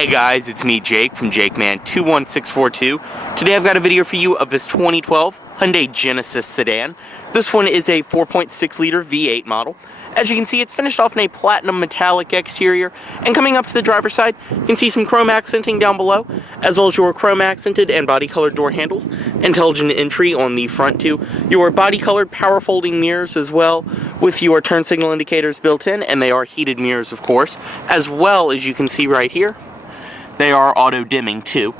Hey guys, it's me Jake from JakeMan21642. Today I've got a video for you of this 2012 Hyundai Genesis sedan. This one is a 4.6 liter V8 model. As you can see, it's finished off in a platinum metallic exterior, and coming up to the driver's side, you can see some chrome accenting down below, as well as your chrome accented and body colored door handles, intelligent entry on the front too, your body colored power folding mirrors as well, with your turn signal indicators built in, and they are heated mirrors of course, as well as you can see right here, they are auto dimming too.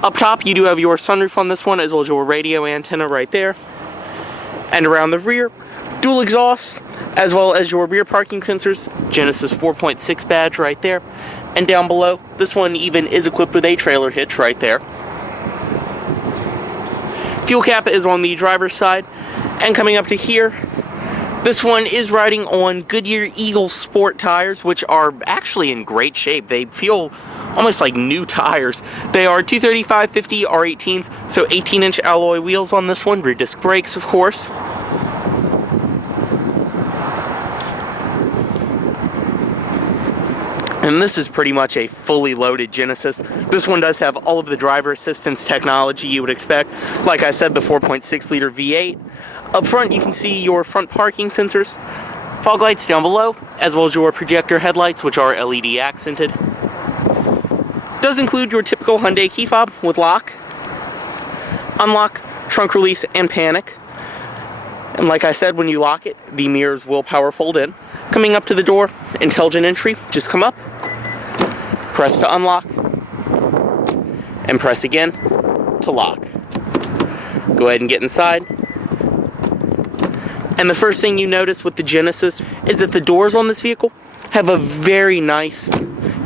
Up top you do have your sunroof on this one, as well as your radio antenna right there, and around the rear, dual exhaust, as well as your rear parking sensors, Genesis 4.6 badge right there, and down below, this one even is equipped with a trailer hitch right there. Fuel cap is on the driver's side, and coming up to here, this one is riding on Goodyear Eagle Sport tires, which are actually in great shape. They feel almost like new tires. They are 235/50 R18s, so 18-inch alloy wheels on this one, rear disc brakes of course. And this is pretty much a fully loaded Genesis. This one does have all of the driver assistance technology you would expect. Like I said, the 4.6 liter V8. Up front you can see your front parking sensors, fog lights down below, as well as your projector headlights, which are LED accented. Does include your typical Hyundai key fob with lock, unlock, trunk release, and panic. And like I said, when you lock it, the mirrors will power fold in. Coming up to the door, intelligent entry, just come up, press to unlock, and press again to lock. Go ahead and get inside. And the first thing you notice with the Genesis is that the doors on this vehicle have a very nice,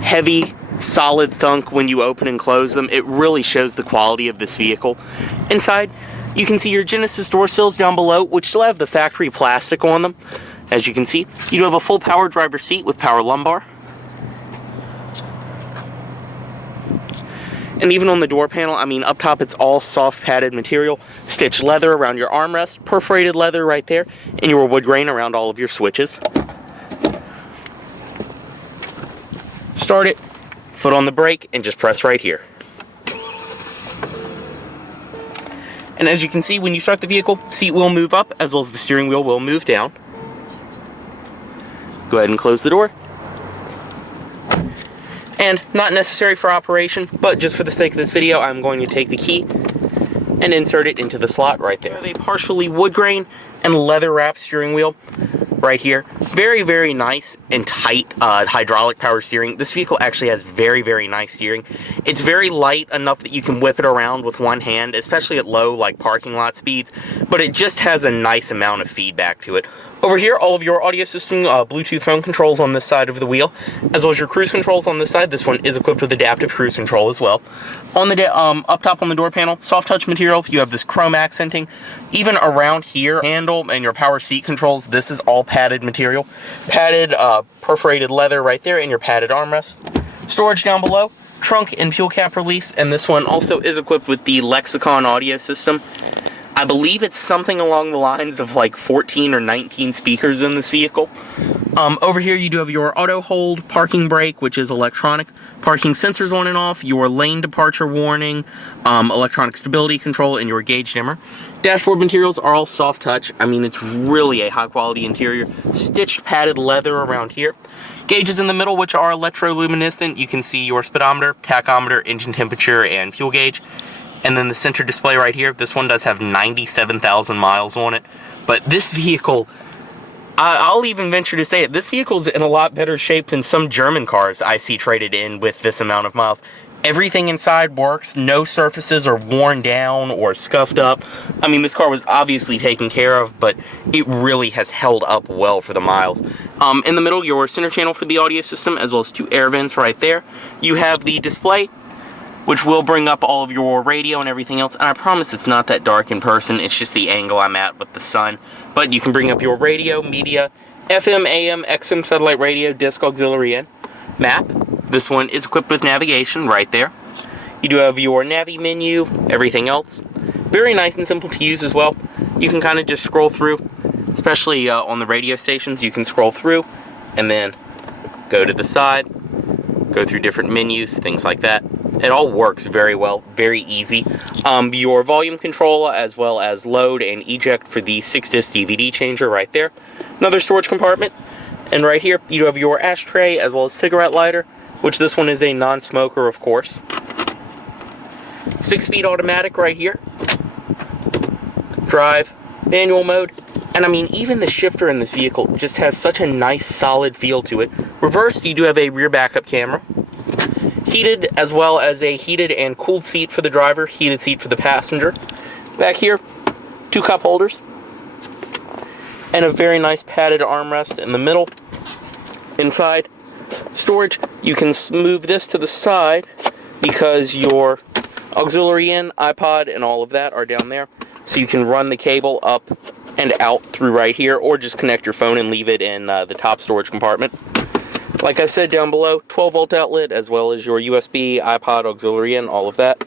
heavy, solid thunk when you open and close them. It really shows the quality of this vehicle. Inside, you can see your Genesis door sills down below, which still have the factory plastic on them. As you can see, you do have a full power driver's seat with power lumbar. And even on the door panel, I mean, up top it's all soft padded material, stitched leather around your armrest, perforated leather right there, and your wood grain around all of your switches. Start it, foot on the brake, and just press right here. And as you can see, when you start the vehicle, seat will move up, as well as the steering wheel will move down. Go ahead and close the door. And not necessary for operation, but just for the sake of this video, I'm going to take the key and insert it into the slot right there. We have a partially wood grain and leather wrapped steering wheel right here. Very, very nice and tight hydraulic power steering. This vehicle actually has very, very nice steering. It's very light enough that you can whip it around with one hand, especially at low like parking lot speeds, but it just has a nice amount of feedback to it. Over here, all of your audio system Bluetooth phone controls on this side of the wheel, as well as your cruise controls on this side. This one is equipped with adaptive cruise control as well. On the up top on the door panel, soft touch material. You have this chrome accenting. Even around here, handle and your power seat controls, this is all padded material. Padded, perforated leather right there, and your padded armrest. Storage down below, trunk and fuel cap release, and this one also is equipped with the Lexicon audio system. I believe it's something along the lines of like 14 or 19 speakers in this vehicle. Over here you do have your auto hold, parking brake, which is electronic, parking sensors on and off, your lane departure warning, electronic stability control, and your gauge dimmer. Dashboard materials are all soft touch. I mean, it's really a high quality interior. Stitched padded leather around here. Gauges in the middle, which are electroluminescent. You can see your speedometer, tachometer, engine temperature, and fuel gauge. And then the center display right here, this one does have 97,000 miles on it. But this vehicle, I'll even venture to say it, this vehicle's in a lot better shape than some German cars I see traded in with this amount of miles. Everything inside works, no surfaces are worn down or scuffed up. I mean, this car was obviously taken care of, but it really has held up well for the miles. In the middle, your center channel for the audio system, as well as two air vents right there. You have the display, which will bring up all of your radio and everything else. And I promise it's not that dark in person, it's just the angle I'm at with the sun. But you can bring up your radio, media, FM, AM, XM satellite radio, disc auxiliary in, map. This one is equipped with navigation right there. You do have your Navi menu, everything else. Very nice and simple to use as well. You can kind of just scroll through, especially on the radio stations. You can scroll through and then go to the side, go through different menus, things like that. It all works very well, very easy. Your volume control, as well as load and eject for the 6-disc DVD changer right there. Another storage compartment. And right here, you have your ashtray, as well as cigarette lighter, which this one is a non-smoker, of course. 6-speed automatic right here. Drive, manual mode. And I mean, even the shifter in this vehicle just has such a nice, solid feel to it. Reversed, you do have a rear backup camera. Heated, as well as a heated and cooled seat for the driver, heated seat for the passenger. Back here, 2 cup holders. And a very nice padded armrest in the middle. Inside, storage. You can move this to the side because your auxiliary in, iPod, and all of that are down there. So you can run the cable up and out through right here, or just connect your phone and leave it in the top storage compartment. Like I said, down below, 12-volt outlet, as well as your USB, iPod, auxiliary in, all of that.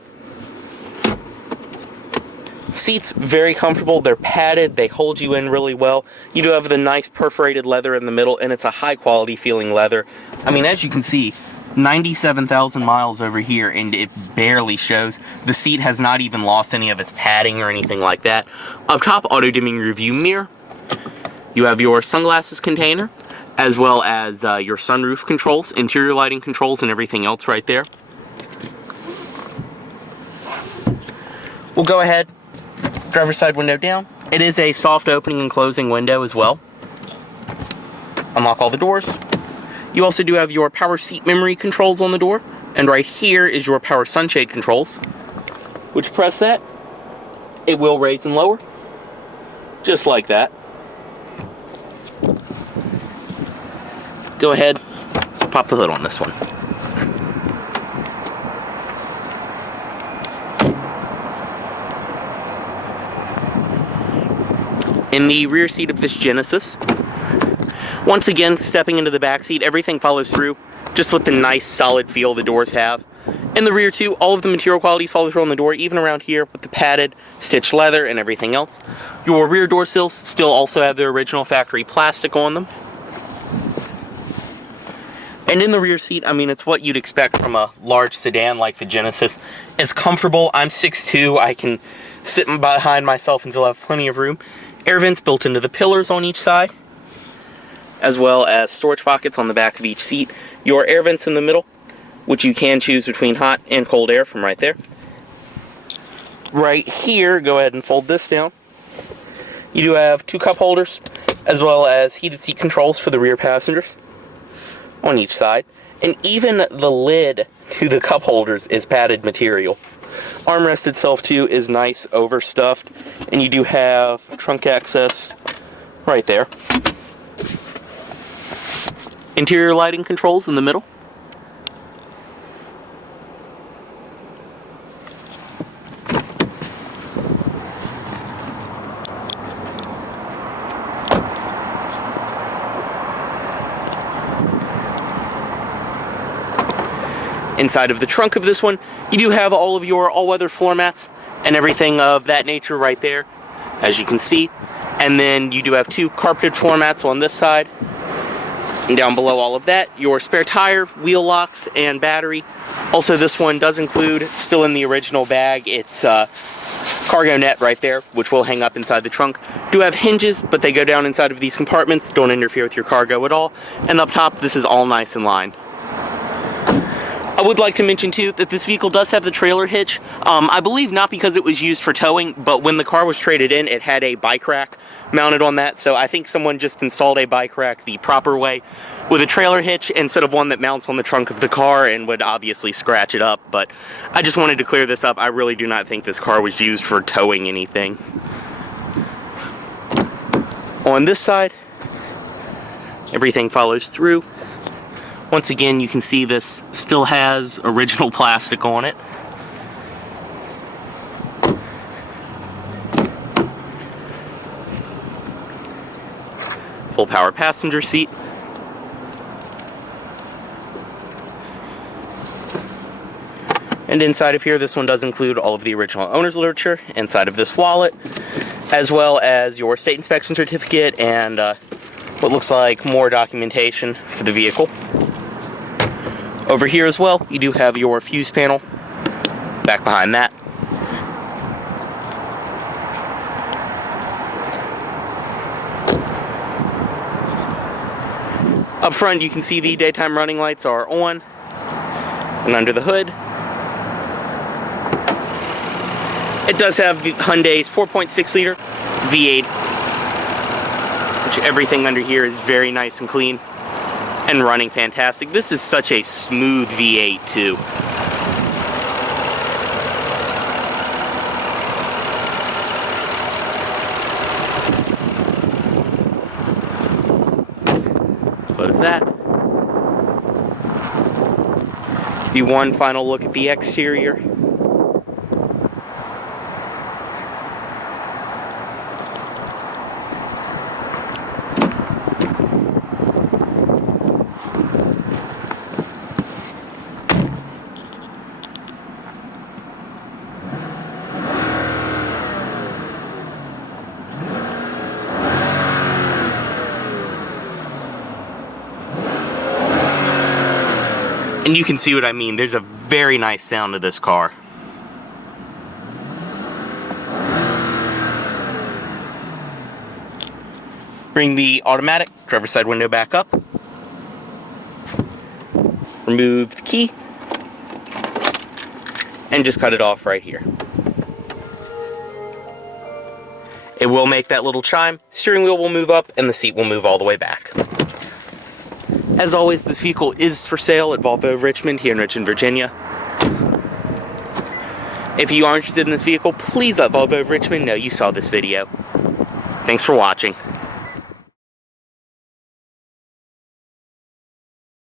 Seats, very comfortable. They're padded. They hold you in really well. You do have the nice perforated leather in the middle, and it's a high-quality feeling leather. I mean, as you can see, 97,000 miles over here, and it barely shows. The seat has not even lost any of its padding or anything like that. Up top, auto-dimming review mirror. You have your sunglasses container, as well as your sunroof controls, interior lighting controls, and everything else right there. We'll go ahead, driver's side window down. It is a soft opening and closing window as well. Unlock all the doors. You also do have your power seat memory controls on the door, and right here is your power sunshade controls. Which press that, it will raise and lower, just like that. Go ahead, pop the hood on this one. In the rear seat of this Genesis, once again, stepping into the back seat, everything follows through, just with the nice solid feel the doors have. In the rear too, all of the material qualities follow through on the door, even around here with the padded, stitched leather and everything else. Your rear door sills still also have their original factory plastic on them. And in the rear seat, I mean, it's what you'd expect from a large sedan like the Genesis. It's comfortable. I'm 6'2". I can sit behind myself and still have plenty of room. Air vents built into the pillars on each side, as well as storage pockets on the back of each seat. Your air vents in the middle, which you can choose between hot and cold air from right there. Right here, go ahead and fold this down. You do have 2 cup holders, as well as heated seat controls for the rear passengers on each side. And even the lid to the cup holders is padded material. Armrest itself too is nice overstuffed, and you do have trunk access right there. Interior lighting controls in the middle. Inside of the trunk of this one, you do have all of your all-weather floor mats and everything of that nature right there, as you can see. And then you do have 2 carpeted floor mats on this side. And down below all of that, your spare tire, wheel locks, and battery. Also, this one does include, still in the original bag, it's cargo net right there, which will hang up inside the trunk. Do have hinges, but they go down inside of these compartments, don't interfere with your cargo at all. And up top, this is all nice and lined. I would like to mention too that this vehicle does have the trailer hitch. I believe not because it was used for towing, but when the car was traded in, it had a bike rack mounted on that. So I think someone just installed a bike rack the proper way with a trailer hitch instead of one that mounts on the trunk of the car and would obviously scratch it up. But I just wanted to clear this up. I really do not think this car was used for towing anything. On this side, everything follows through. Once again, you can see this still has original plastic on it. Full power passenger seat. And inside of here, this one does include all of the original owner's literature inside of this wallet, as well as your state inspection certificate and what looks like more documentation for the vehicle. Over here as well, you do have your fuse panel back behind that. Up front, you can see the daytime running lights are on. And under the hood, it does have the Hyundai's 4.6 liter V8, which everything under here is very nice and clean and running fantastic. This is such a smooth V8 too. Close that. The one final look at the exterior. And you can see what I mean. There's a very nice sound to this car. Bring the automatic driver's side window back up. Remove the key. And just cut it off right here. It will make that little chime. Steering wheel will move up and the seat will move all the way back. As always, this vehicle is for sale at Volvo of Richmond here in Richmond, Virginia. If you are interested in this vehicle, please let Volvo of Richmond know you saw this video. Thanks for watching.